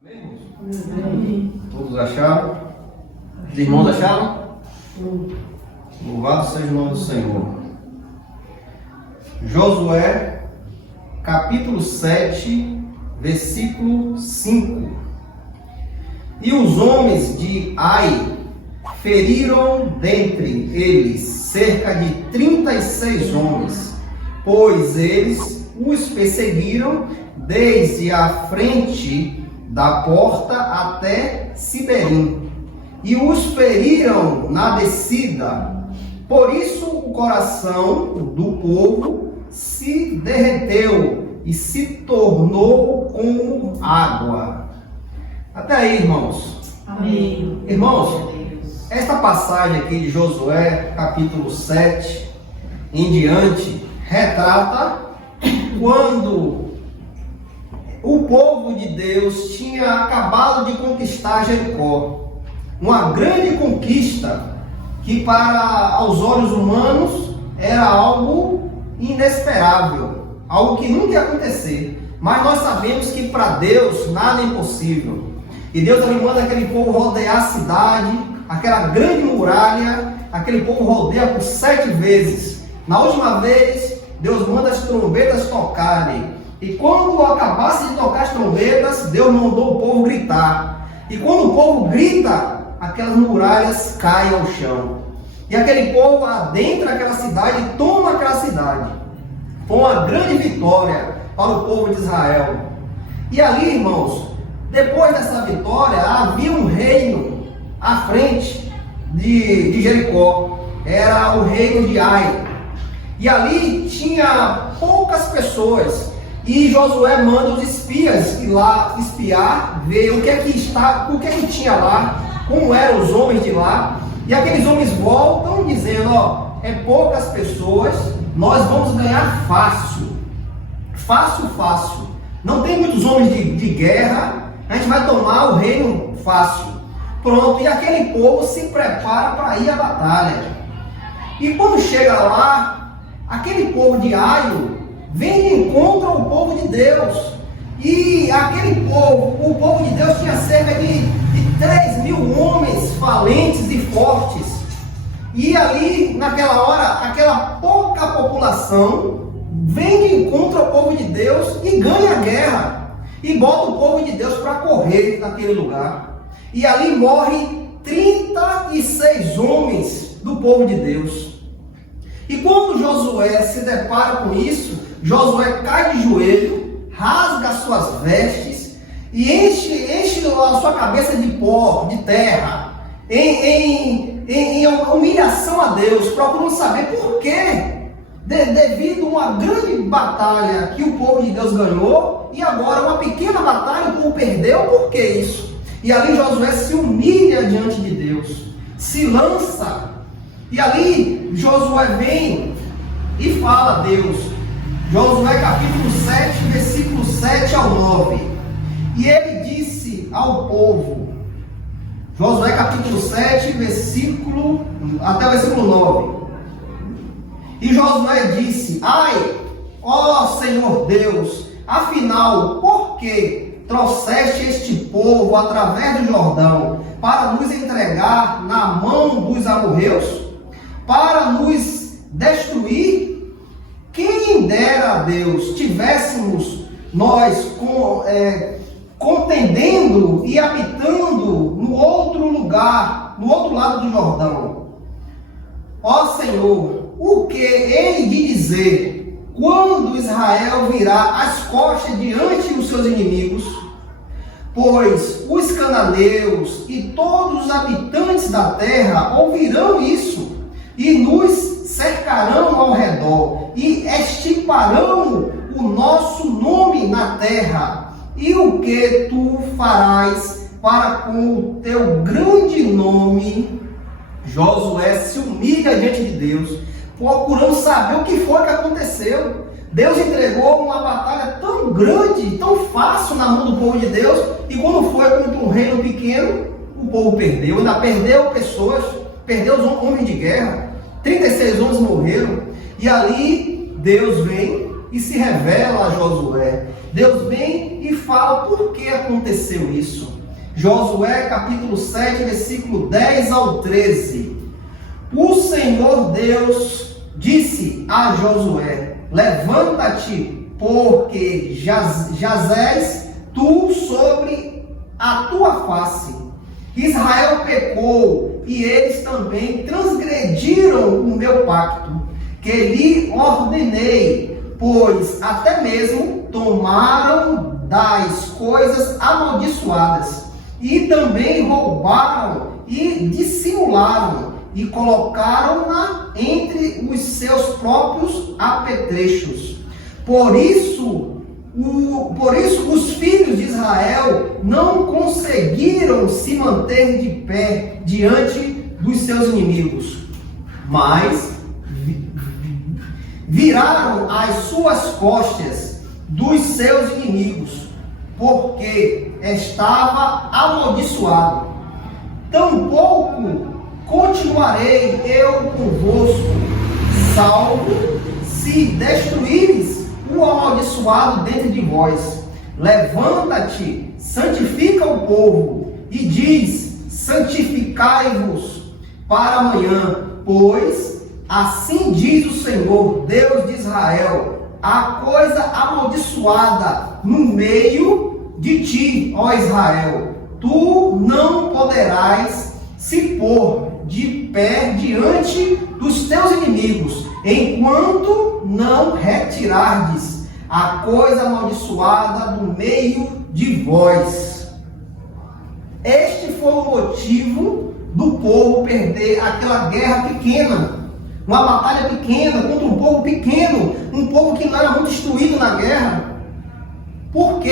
Amém? Todos acharam? Os irmãos acharam? Louvado seja o nome do Senhor. Josué, capítulo 7, versículo 5. E os homens de Ai feriram dentre eles cerca de 36 homens, pois eles os perseguiram desde a frente da porta até Siberim, e os feriram na descida. Por isso o coração do povo se derreteu e se tornou como água. Até aí, irmãos. Amém. Irmãos, esta passagem aqui de Josué, capítulo 7 em diante, retrata quando o povo de Deus tinha acabado de conquistar Jericó. Uma grande conquista que para aos olhos humanos era algo inesperável, algo que nunca ia acontecer. Mas nós sabemos que para Deus nada é impossível. E Deus ali manda aquele povo rodear a cidade, aquela grande muralha, aquele povo rodeia por 7 vezes. Na última vez, Deus manda as trombetas tocarem. E quando acabasse de tocar as trombetas, Deus mandou o povo gritar. E quando o povo grita, aquelas muralhas caem ao chão. E aquele povo adentra aquela cidade e toma aquela cidade. Foi uma grande vitória para o povo de Israel. E ali, irmãos, depois dessa vitória, havia um reino à frente de Jericó. Era o reino de Ai. E ali tinha poucas pessoas. E Josué manda os espias ir lá espiar, ver o que é que tinha lá, como eram os homens de lá. E aqueles homens voltam dizendo, é poucas pessoas, nós vamos ganhar fácil. Fácil. Não tem muitos homens de guerra, a gente vai tomar o reino fácil. Pronto, e aquele povo se prepara para ir à batalha. E quando chega lá, aquele povo de Ai vem de encontro ao povo de Deus. E aquele povo, o povo de Deus tinha cerca de 3.000 homens valentes e fortes. E ali, naquela hora, aquela pouca população vem de encontro ao povo de Deus e ganha a guerra. E bota o povo de Deus para correr naquele lugar. E ali morrem 36 homens do povo de Deus. E quando Josué se depara com isso, Josué cai de joelho, rasga as suas vestes e enche a sua cabeça de pó, de terra, em humilhação a Deus, procurando saber por quê. Devido a uma grande batalha que o povo de Deus ganhou, e agora uma pequena batalha o povo perdeu, por que isso? E ali Josué se humilha diante de Deus, se lança, e ali Josué vem e fala a Deus. Josué capítulo 7, versículo 7 ao 9. E ele disse ao povo, Josué capítulo 7, até o versículo 9. E Josué disse, ai, ó Senhor Deus, afinal, por que trouxeste este povo através do Jordão para nos entregar na mão dos amorreus, para nos destruir? Quem dera a Deus tivéssemos nós contendendo e habitando no outro lugar, no outro lado do Jordão. Ó Senhor, o que hei de dizer quando Israel virá as costas diante dos seus inimigos? Pois os cananeus e todos os habitantes da terra ouvirão isso e nos cercarão ao redor e extirparão o nosso nome na terra. E o que tu farás para com o teu grande nome? Josué se humilha diante de Deus, procurando saber o que foi que aconteceu. Deus entregou uma batalha tão grande, tão fácil na mão do povo de Deus, e quando foi contra um reino pequeno, o povo perdeu, ainda perdeu pessoas, perdeu os homens de guerra, 36 homens morreram, e ali Deus vem e se revela a Josué. Deus vem e fala por que aconteceu isso. Josué capítulo 7, versículo 10 ao 13. O Senhor Deus disse a Josué: levanta-te, porque jazes tu sobre a tua face. Israel pecou e eles também transgrediram o meu pacto, que lhe ordenei, pois até mesmo tomaram das coisas amaldiçoadas, e também roubaram e dissimularam, e colocaram-na entre os seus próprios apetrechos. Por isso os filhos de Israel não conseguiram se manter de pé diante dos seus inimigos, mas viraram as suas costas dos seus inimigos, porque estava amaldiçoado. Tampouco continuarei eu convosco, salvo se destruíres o amaldiçoado dentro de vós. Levanta-te, santifica o povo, e diz: santificai-vos para amanhã, pois assim diz o Senhor, Deus de Israel: a coisa amaldiçoada no meio de ti, ó Israel, tu não poderás se pôr de pé diante dos teus inimigos, enquanto não retirardes a coisa amaldiçoada do meio de vós. Este foi o motivo do povo perder aquela guerra pequena, uma batalha pequena contra um povo pequeno, um povo que não era muito instruído na guerra. Por que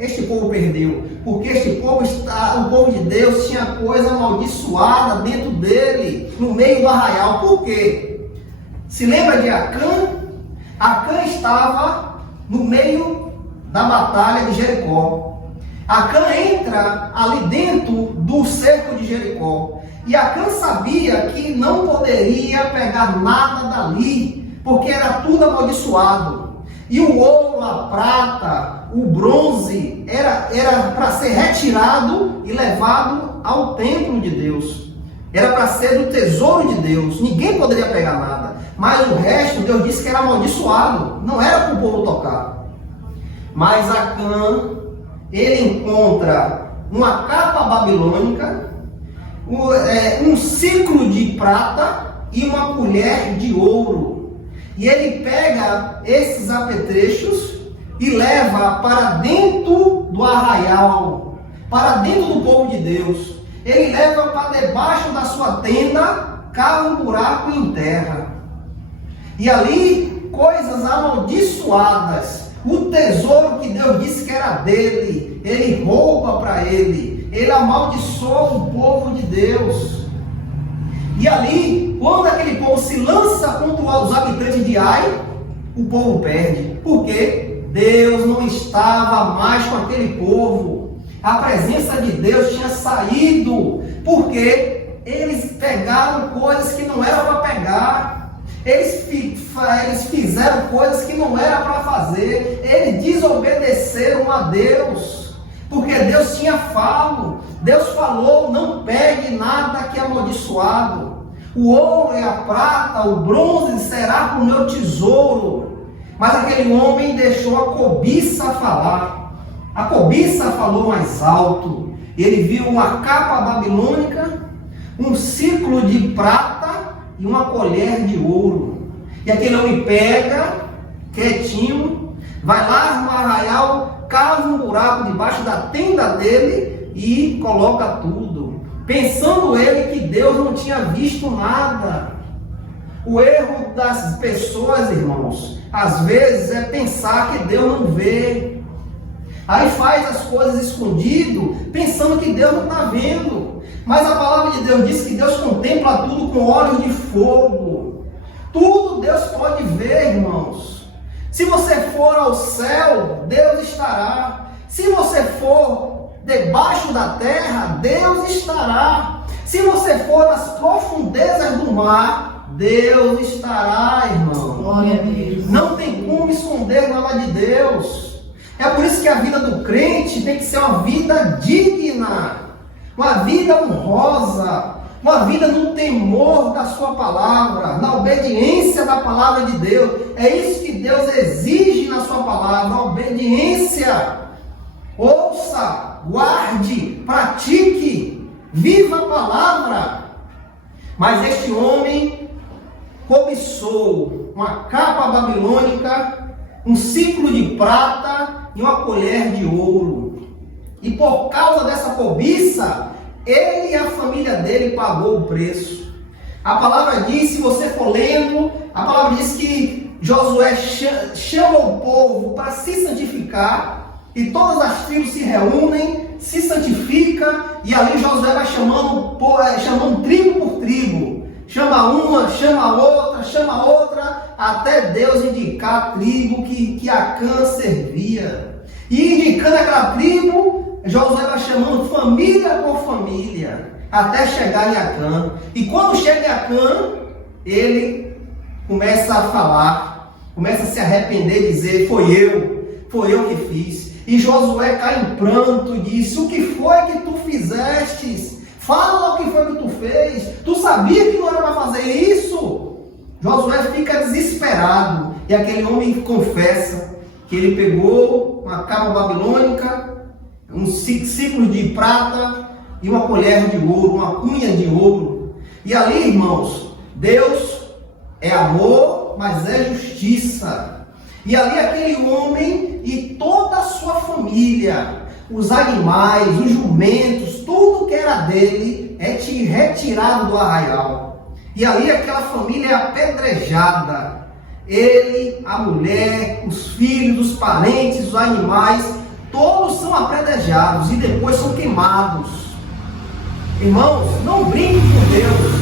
este povo perdeu? Porque o povo de Deus tinha coisa amaldiçoada dentro dele, no meio do arraial. Por quê? Se lembra de Acã? Acã estava no meio da batalha de Jericó. Acã entra ali dentro do cerco de Jericó. E Acã sabia que não poderia pegar nada dali, porque era tudo amaldiçoado. E o ouro, a prata, o bronze, era para ser retirado e levado ao templo de Deus. Era para ser o tesouro de Deus. Ninguém poderia pegar nada. Mas o resto, Deus disse que era amaldiçoado. Não era para o povo tocar. Mas Acã, ele encontra uma capa babilônica, um ciclo de prata e uma colher de ouro. E ele pega esses apetrechos e leva para dentro do arraial, para dentro do povo de Deus. Ele leva para debaixo da sua tenda, cava um buraco e enterra. E ali, coisas amaldiçoadas, o tesouro que Deus disse que era dele, ele rouba para ele. Ele amaldiçoa o povo de Deus. E ali, quando aquele povo se lança contra os habitantes de Ai, o povo perde. Por quê? Deus não estava mais com aquele povo. A presença de Deus tinha saído. Porque eles pegaram coisas que não era para pegar. Eles fizeram coisas que não era para fazer. Eles desobedeceram a Deus. Porque Deus tinha falado. Deus falou: não pegue nada que é amaldiçoado. O ouro e a prata, o bronze será para o meu tesouro. Mas aquele homem deixou a cobiça falar. A cobiça falou mais alto. Ele viu uma capa babilônica, um ciclo de prata e uma colher de ouro. E aquele homem pega, quietinho, vai lá no arraial, cava um buraco debaixo da tenda dele e coloca tudo, pensando ele que Deus não tinha visto nada. O erro das pessoas, irmãos, às vezes é pensar que Deus não vê. Aí faz as coisas escondido, pensando que Deus não está vendo. Mas a palavra de Deus diz que Deus contempla tudo com olhos de fogo. Tudo Deus pode ver, irmãos. Se você for ao céu, Deus estará. Se você for debaixo da terra, Deus estará. Se você for nas profundezas do mar, Deus estará, irmão. Glória a Deus. Não tem como esconder nada de Deus. É por isso que a vida do crente tem que ser uma vida digna, uma vida honrosa, uma vida no temor da sua palavra, na obediência da palavra de Deus. É isso que Deus exige na sua palavra, obediência. Ouça, guarde, pratique, viva a palavra. Mas este homem cobiçou uma capa babilônica, um ciclo de prata e uma colher de ouro. E por causa dessa cobiça, ele e a família dele pagou o preço. A palavra diz, se você for lendo, a palavra diz que Josué chama o povo para se santificar, e todas as tribos se reúnem, se santificam, e ali Josué vai chamando tribo por tribo. Chama uma, chama outra, até Deus indicar a tribo que Acã servia. E indicando aquela tribo, Josué vai chamando família por família, até chegar em Acã. E quando chega em Acã, ele começa a falar, começa a se arrepender e dizer, foi eu que fiz. E Josué cai em pranto e diz, o que foi que tu fizestes? Fala o que foi que tu fez. Tu sabia que não era para fazer isso? Josué fica desesperado. E aquele homem confessa que ele pegou uma capa babilônica, um ciclo de prata e uma colher de ouro, uma cunha de ouro. E ali, irmãos, Deus é amor, mas é justiça. E ali aquele homem e toda a sua família, os animais, os jumentos, tudo que era dele é retirado do arraial. E ali aquela família é apedrejada. Ele, a mulher, os filhos, os parentes, os animais, todos são apedrejados e depois são queimados. Irmãos, não brinque com Deus.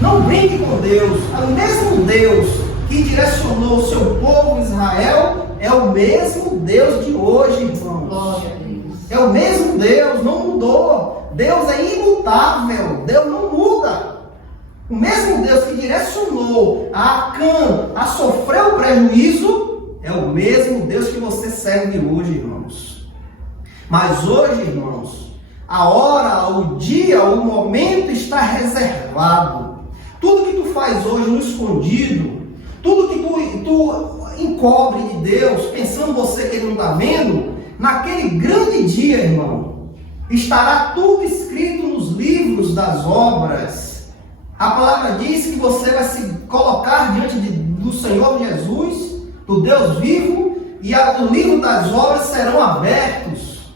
Não brinque com Deus. O mesmo Deus que direcionou o seu povo Israel é o mesmo Deus de hoje, irmãos. Glória a Deus. É o mesmo Deus, não mudou. Deus é imutável, Deus não muda. O mesmo Deus que direcionou a Acã a sofrer o prejuízo é o mesmo Deus que você serve hoje, irmãos. Mas hoje, irmãos, a hora, o dia, o momento está reservado. Tudo que tu faz hoje no escondido, tudo que tu encobre de Deus, pensando você que Ele não está vendo, naquele grande dia, irmão, estará tudo escrito nos livros das obras. A palavra diz que você vai se colocar diante do Senhor Jesus, do Deus vivo, e o livro das obras serão abertos.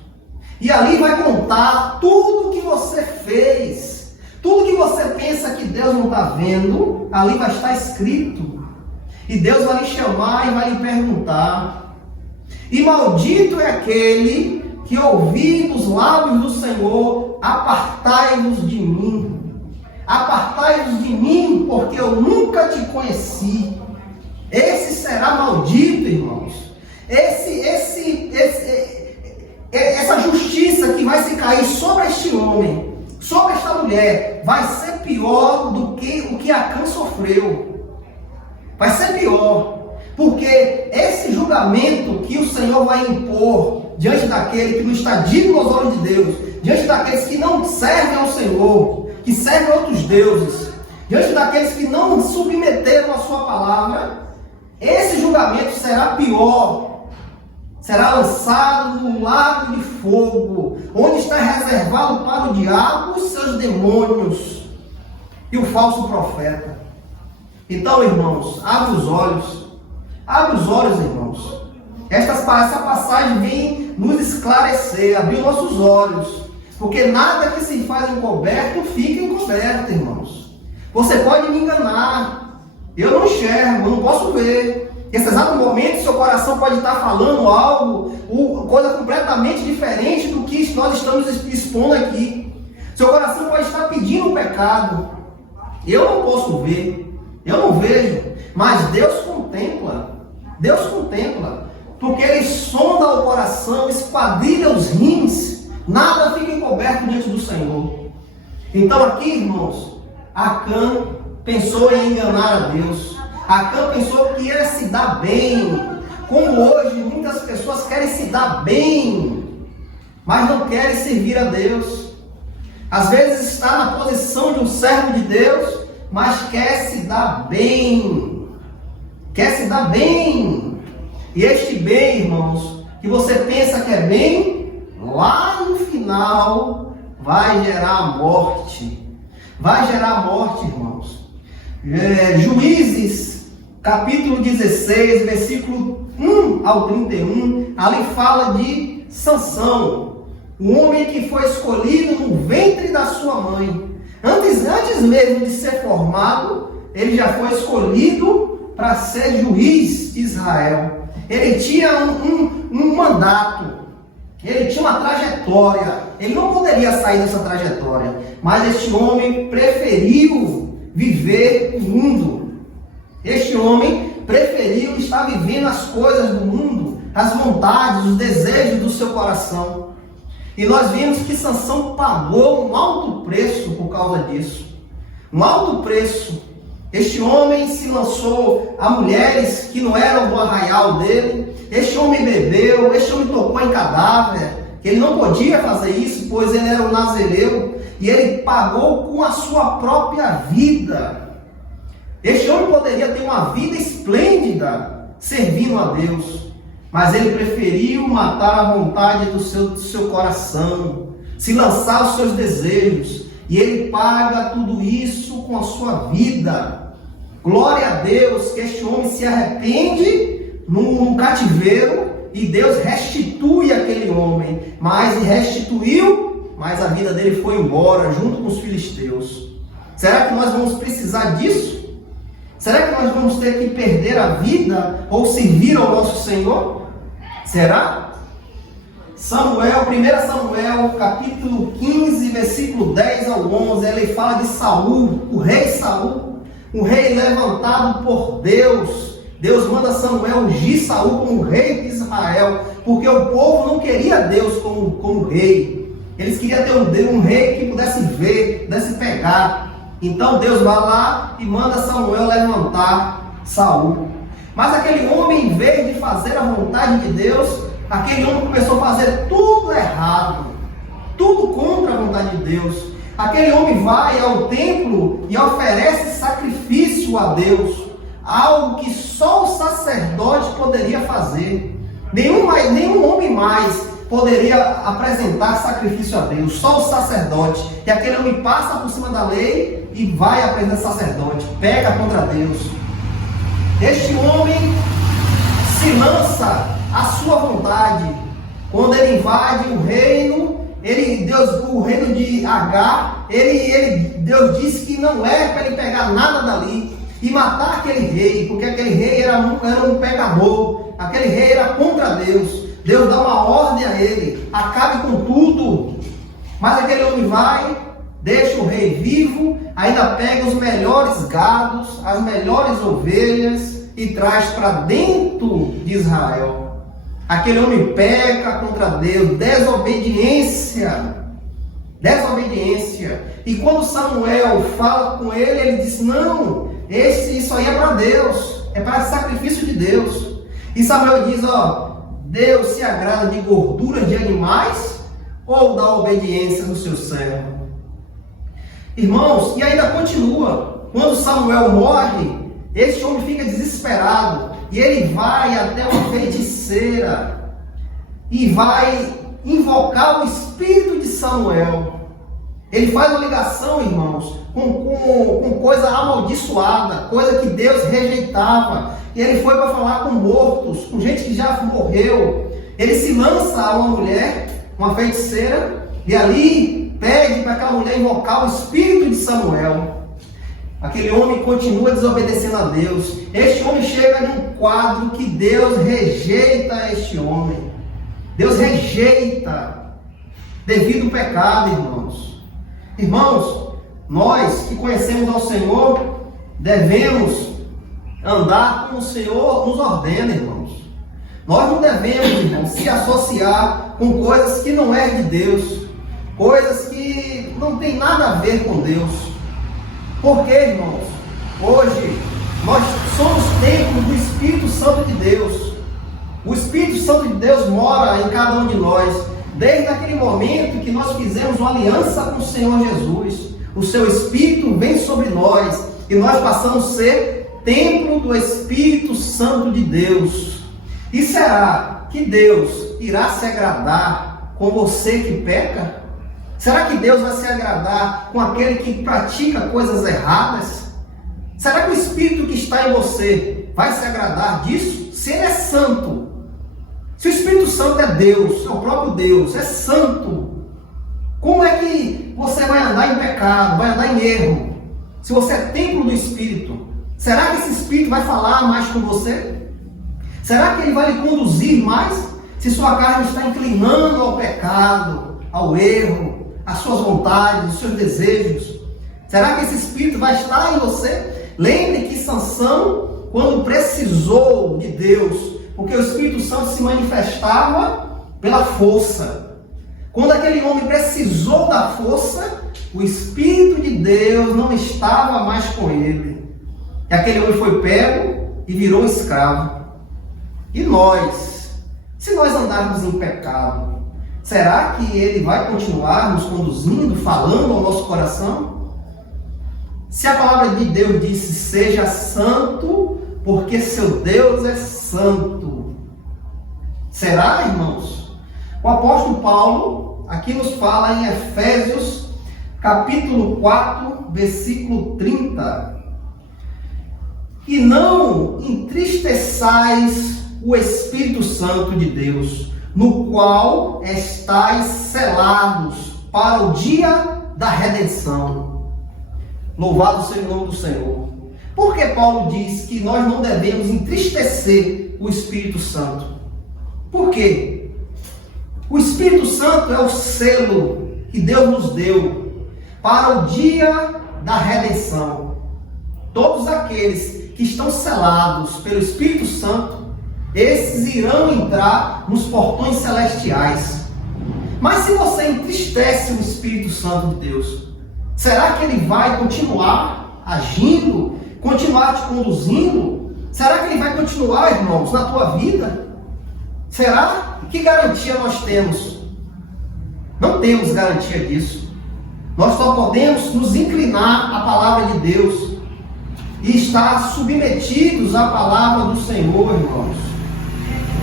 E ali vai contar tudo que você fez, tudo que você pensa que Deus não está vendo, ali vai estar escrito. E Deus vai lhe chamar e vai lhe perguntar. E maldito é aquele que ouvir dos lábios do Senhor, apartai-vos de mim. Apartai-vos de mim, porque eu nunca te conheci. Esse será maldito, irmãos. Essa justiça que vai se cair sobre este homem, sobre esta mulher, vai ser pior do que o que Acã sofreu. Vai ser pior, porque esse julgamento que o Senhor vai impor diante daquele que não está digno aos olhos de Deus, diante daqueles que não servem ao Senhor, que servem a outros deuses, diante daqueles que não submeteram a sua palavra, esse julgamento será pior, será lançado no lago de fogo, onde está reservado para o diabo, os seus demônios e o falso profeta. Então, irmãos, abre os olhos, irmãos. Essa passagem vem nos esclarecer, abrir nossos olhos, porque nada que se faz encoberto fica encoberto, irmãos. Você pode me enganar, eu não enxergo, eu não posso ver. Nesse exato momento, seu coração pode estar falando algo, coisa completamente diferente do que nós estamos expondo aqui. Seu coração pode estar pedindo o pecado. Eu não posso ver. Eu não vejo, mas Deus contempla, porque Ele sonda o coração, esquadrilha os rins, nada fica encoberto diante do Senhor. Então aqui, irmãos, Acã pensou em enganar a Deus. Acã pensou que ia se dar bem. Como hoje muitas pessoas querem se dar bem, mas não querem servir a Deus. Às vezes está na posição de um servo de Deus, mas quer se dar bem. Quer se dar bem. E este bem, irmãos, que você pensa que é bem, lá no final vai gerar morte. Vai gerar morte, irmãos. Juízes, capítulo 16, versículo 1 ao 31, ali fala de Sansão, o homem que foi escolhido no ventre da sua mãe. Antes mesmo de ser formado, ele já foi escolhido para ser juiz de Israel. Ele tinha um mandato, ele tinha uma trajetória, ele não poderia sair dessa trajetória, mas este homem preferiu viver o mundo. Este homem preferiu estar vivendo as coisas do mundo, as vontades, os desejos do seu coração. E nós vimos que Sansão pagou um alto preço por causa disso. Um alto preço. Este homem se lançou a mulheres que não eram do arraial dele. Este homem bebeu, este homem tocou em cadáver. Ele não podia fazer isso, pois ele era um nazireu. E ele pagou com a sua própria vida. Este homem poderia ter uma vida esplêndida servindo a Deus, mas ele preferiu matar a vontade do seu coração, se lançar aos seus desejos, e ele paga tudo isso com a sua vida. Glória a Deus que este homem se arrepende no cativeiro e Deus restitui aquele homem, mas restituiu, mas a vida dele foi embora junto com os filisteus. Será que nós vamos precisar disso? Será que nós vamos ter que perder a vida ou servir ao nosso Senhor? Será? 1 Samuel, capítulo 15, versículo 10 ao 11, ele fala de Saul, o rei Saul, um rei levantado por Deus. Deus manda Samuel ungir Saul como rei de Israel, porque o povo não queria Deus como rei. Eles queriam ter um rei que pudesse ver, pudesse pegar. Então Deus vai lá e manda Samuel levantar Saul. Mas aquele homem, em vez de fazer a vontade de Deus, aquele homem começou a fazer tudo errado, tudo contra a vontade de Deus. Aquele homem vai ao templo e oferece sacrifício a Deus, algo que só o sacerdote poderia fazer. Nenhum homem mais poderia apresentar sacrifício a Deus, só o sacerdote. E aquele homem passa por cima da lei e vai apresentar sacerdote, pega contra Deus. Este homem se lança à sua vontade. Quando ele invade o reino, o reino de Agar, Deus disse que não é para ele pegar nada dali e matar aquele rei, porque aquele rei era um pecador, aquele rei era contra Deus. Deus dá uma ordem a ele, acabe com tudo. Mas aquele homem vai, deixa o rei vivo, ainda pega os melhores gados, as melhores ovelhas e traz para dentro de Israel. Aquele homem peca contra Deus, desobediência. E quando Samuel fala com ele, ele diz: não, isso aí é para Deus, é para sacrifício de Deus. E Samuel diz: Deus se agrada de gordura de animais ou da obediência do seu servo? Irmãos, e ainda continua. Quando Samuel morre, este homem fica desesperado e ele vai até uma feiticeira e vai invocar o espírito de Samuel. Ele faz uma ligação, irmãos, com coisa amaldiçoada, coisa que Deus rejeitava. E ele foi para falar com mortos, com gente que já morreu. Ele se lança a uma mulher, uma feiticeira, e ali pede para aquela mulher invocar o espírito de Samuel. Aquele homem continua desobedecendo a Deus. Este homem chega num quadro que Deus rejeita este homem. Deus rejeita devido ao pecado, irmãos. Irmãos, nós que conhecemos ao Senhor, devemos andar como o Senhor nos ordena, irmãos. Nós não devemos, irmãos, se associar com coisas que não é de Deus, coisas que não tem nada a ver com Deus. Por quê, irmãos? Hoje, nós somos templo do Espírito Santo de Deus. O Espírito Santo de Deus mora em cada um de nós. Desde aquele momento que nós fizemos uma aliança com o Senhor Jesus, o seu Espírito vem sobre nós e nós passamos a ser templo do Espírito Santo de Deus. E será que Deus irá se agradar com você que peca? Será que Deus vai se agradar com aquele que pratica coisas erradas? Será que o Espírito que está em você vai se agradar disso? Se ele é santo, se o Espírito Santo é Deus, é o próprio Deus, é santo, como é que você vai andar em pecado, vai andar em erro? Se você é templo do Espírito, será que esse Espírito vai falar mais com você? Será que ele vai lhe conduzir mais? Se sua carne está inclinando ao pecado, ao erro, às suas vontades, os seus desejos, será que esse Espírito vai estar em você? Lembre que Sansão, quando precisou de Deus, porque o Espírito Santo se manifestava pela força. Quando aquele homem precisou da força, o Espírito de Deus não estava mais com ele. E aquele homem foi pego e virou um escravo. E nós, se nós andarmos em pecado, será que ele vai continuar nos conduzindo, falando ao nosso coração? Se a palavra de Deus disse, seja santo, porque seu Deus é santo. Será, irmãos? O apóstolo Paulo aqui nos fala em Efésios, capítulo 4, versículo 30. E não entristeçais o Espírito Santo de Deus, no qual estáis selados para o dia da redenção. Louvado seja o nome do Senhor. Por que Paulo diz que nós não devemos entristecer o Espírito Santo? Por quê? O Espírito Santo é o selo que Deus nos deu para o dia da redenção. Todos aqueles que estão selados pelo Espírito Santo, esses irão entrar nos portões celestiais. Mas se você entristece o Espírito Santo de Deus, será que ele vai continuar agindo, continuar te conduzindo? Será que ele vai continuar, irmãos, na tua vida? Será? Que garantia nós temos? Não temos garantia disso. Nós só podemos nos inclinar à palavra de Deus e estar submetidos à palavra do Senhor, irmãos.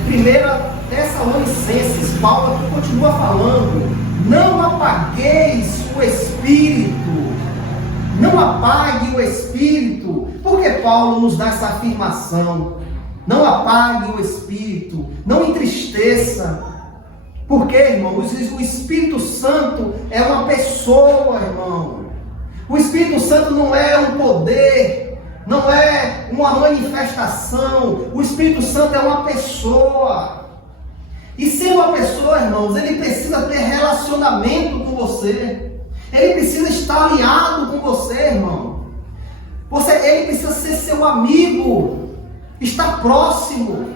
1 Tessalonicenses, Paulo continua falando, não apagueis o Espírito. Não apague o Espírito. Por que Paulo nos dá essa afirmação? Não apague o Espírito. Não entristeça. Porque, irmão, o Espírito Santo é uma pessoa, irmão. O Espírito Santo não é um poder, não é uma manifestação. O Espírito Santo é uma pessoa. E sendo uma pessoa, irmãos, ele precisa ter relacionamento com você. Ele precisa estar alinhado com você, irmão. Ele precisa ser seu amigo, estar próximo.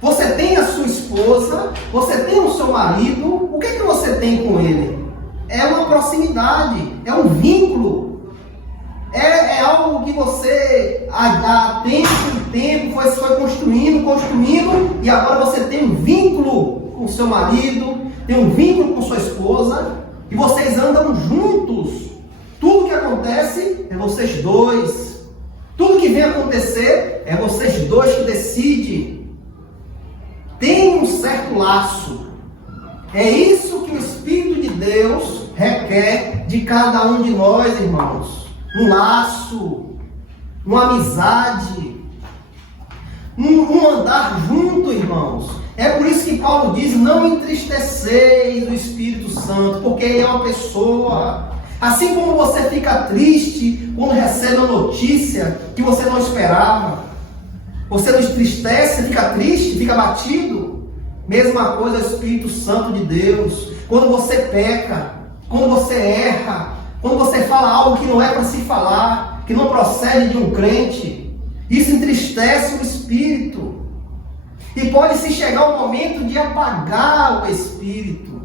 Você tem a sua esposa, você tem o seu marido, o que você tem com ele? É uma proximidade, é um vínculo. É algo que você, há tempo em tempo, foi construindo, e agora você tem um vínculo com o seu marido, tem um vínculo com sua esposa, e vocês andam juntos. Tudo que acontece é vocês dois. Tudo que vem acontecer é vocês dois que decidem. Tem um certo laço. É isso que o Espírito de Deus requer de cada um de nós, irmãos. Um laço, uma amizade, um andar junto, irmãos. É por isso que Paulo diz, não entristeceis o Espírito Santo, porque ele é uma pessoa. Assim como você fica triste quando recebe uma notícia que você não esperava, você não entristece, fica triste, fica abatido. Mesma coisa é o Espírito Santo de Deus. Quando você peca, quando você erra, quando você fala algo que não é para se falar, que não procede de um crente, isso entristece o Espírito. E pode se chegar o momento de apagar o Espírito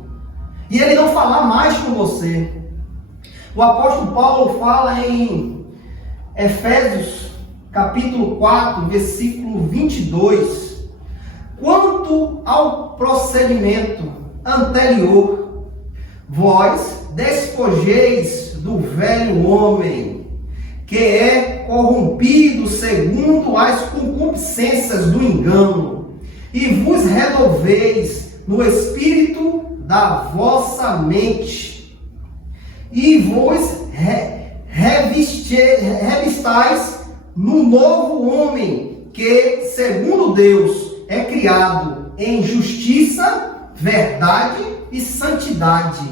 e ele não falar mais com você. O apóstolo Paulo fala em Efésios capítulo 4, versículo 22. Quanto ao procedimento anterior, vós despojeis do velho homem, que é corrompido segundo as concupiscências do engano, e vos renoveis no espírito da vossa mente, e vos revistais no novo homem, que, segundo Deus, é criado em justiça, verdade e santidade.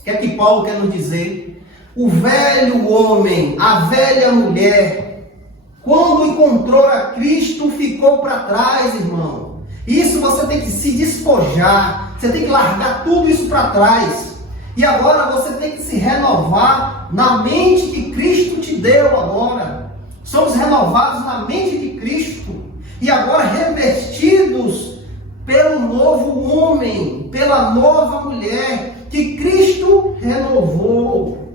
O que é que Paulo quer nos dizer? O velho homem, a velha mulher, quando encontrou a Cristo, ficou para trás, irmão. Isso você tem que se despojar, você tem que largar tudo isso para trás. E agora você tem que se renovar na mente que Cristo te deu agora. Somos renovados na mente de Cristo. E agora revestidos pelo novo homem, pela nova mulher que Cristo renovou.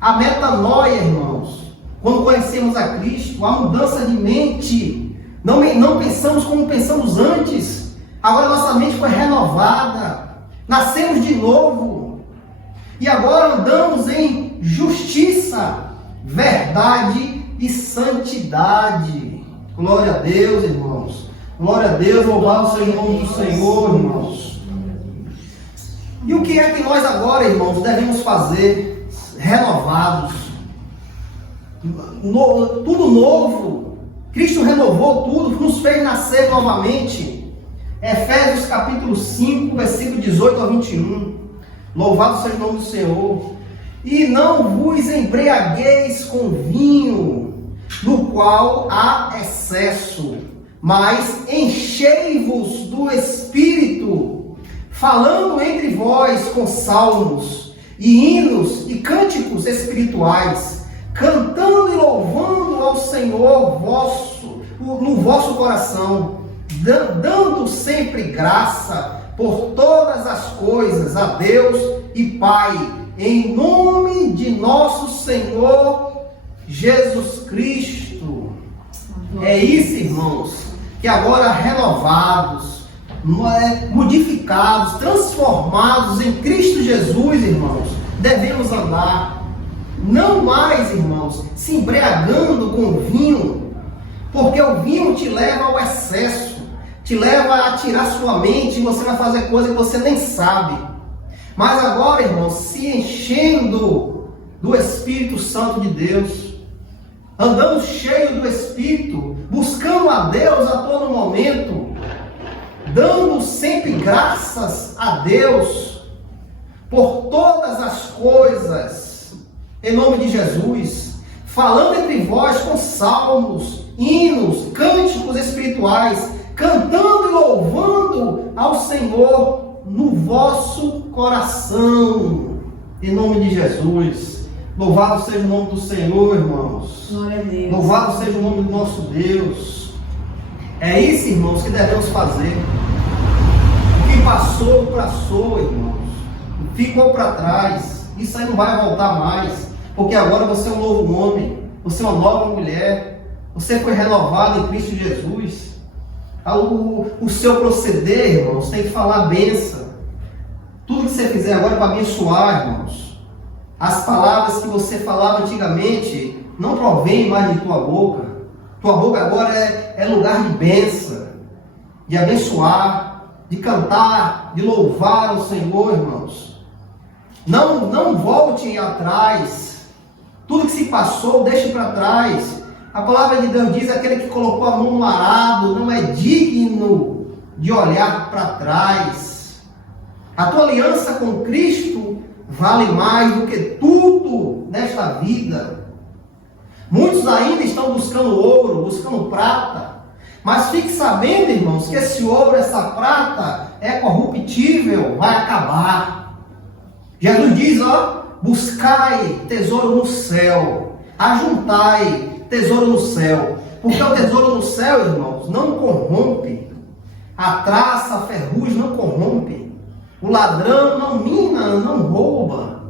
A metanoia, irmãos, quando conhecemos a Cristo, a mudança de mente. Não pensamos como pensamos antes. Agora nossa mente foi renovada. Nascemos de novo. E agora andamos em justiça, verdade e santidade. Glória a Deus, irmãos. Glória a Deus, louvado seja o nome do Senhor, irmãos. E o que é que nós agora, irmãos, devemos fazer? Renovados. Tudo novo. Cristo renovou tudo, nos fez nascer novamente. Efésios capítulo 5, versículo 18 a 21. Louvado seja o nome do Senhor. E não vos embriagueis com vinho, no qual há excesso, mas enchei-vos do Espírito, falando entre vós com salmos, e hinos, e cânticos espirituais, cantando e louvando ao Senhor no vosso coração, dando sempre graça por todas as coisas a Deus e Pai, em nome de nosso Senhor Jesus Cristo. É isso, irmãos, que agora renovados, modificados, transformados em Cristo Jesus, irmãos, devemos andar. Não mais, irmãos, se embriagando com vinho, porque o vinho te leva ao excesso, te leva a tirar sua mente e você vai fazer coisa que você nem sabe. Mas agora, irmãos, se enchendo do Espírito Santo de Deus, andando cheio do Espírito, buscando a Deus a todo momento, dando sempre graças a Deus por todas as coisas, em nome de Jesus, falando entre vós com salmos, hinos, cânticos espirituais, cantando e louvando ao Senhor no vosso coração, em nome de Jesus. Louvado seja o nome do Senhor, irmãos. Glória a Deus. Louvado seja o nome do nosso Deus. É isso, irmãos, que devemos fazer. O que passou, irmãos, ficou para trás. Isso aí não vai voltar mais, porque agora você é um novo homem, você é uma nova mulher, você foi renovado em Cristo Jesus. O seu proceder, irmãos, tem que falar bênção. Tudo que você fizer agora é para abençoar, irmãos. As palavras que você falava antigamente não provém mais de tua boca. Tua boca agora é lugar de bênção, de abençoar, de cantar, de louvar ao Senhor, irmãos. Não volte atrás. Tudo que se passou, deixe para trás. A palavra de Deus diz: aquele que colocou a mão no arado não é digno de olhar para trás. A tua aliança com Cristo vale mais do que tudo nesta vida. Muitos ainda estão buscando ouro, buscando prata. Mas fique sabendo, irmãos, que esse ouro, essa prata é corruptível, vai acabar. Jesus diz, buscai tesouro no céu, ajuntai tesouro no céu, porque o tesouro no céu, irmãos, não corrompe, a traça, a ferrugem não corrompe, o ladrão não mina, não rouba.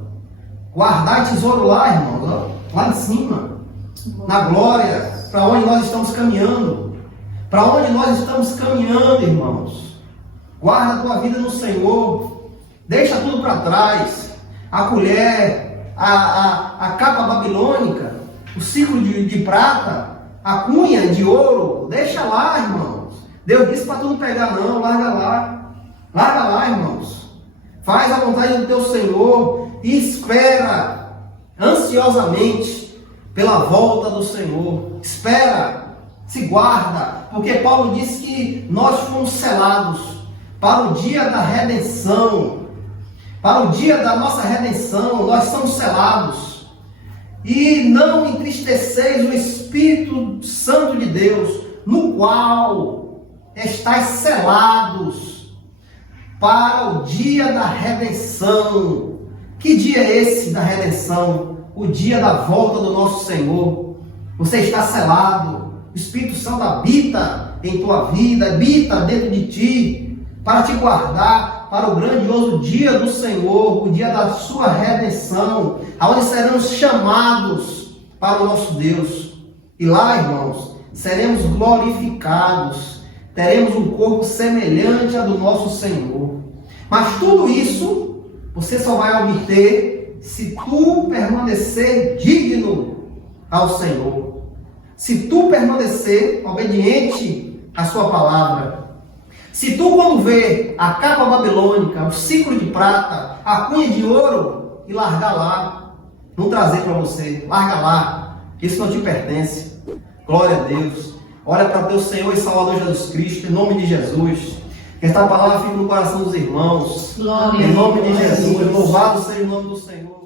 Guardai tesouro lá, irmãos, lá em cima, na glória, para onde nós estamos caminhando. Para onde nós estamos caminhando, irmãos. Guarda a tua vida no Senhor. Deixa tudo para trás. A colher, a capa babilônica, o ciclo de prata, a cunha de ouro. Deixa lá, irmãos. Deus disse para tu não pegar não, larga lá. Larga lá, irmãos. Faz a vontade do teu Senhor e espera ansiosamente pela volta do Senhor. Espera, se guarda, porque Paulo disse que nós fomos selados para o dia da redenção. Para o dia da nossa redenção, nós somos selados. E não entristeceis o Espírito Santo de Deus, no qual estáis selados para o dia da redenção. Que dia é esse da redenção? O dia da volta do nosso Senhor. Você está selado. O Espírito Santo habita em tua vida, habita dentro de ti, para te guardar para o grandioso dia do Senhor, o dia da sua redenção, aonde seremos chamados para o nosso Deus. E lá, irmãos, seremos glorificados, teremos um corpo semelhante ao do nosso Senhor. Mas tudo isso você só vai obter se tu permanecer digno ao Senhor. Se tu permanecer obediente à sua palavra. Se tu, quando vê a capa babilônica, o ciclo de prata, a cunha de ouro, e largar lá, não trazer para você, larga lá, isso não te pertence. Glória a Deus. Olha para o teu Senhor e Salvador Jesus Cristo, em nome de Jesus. Que esta palavra fique no coração dos irmãos. Glória em nome de Jesus. Louvado seja o nome do Senhor.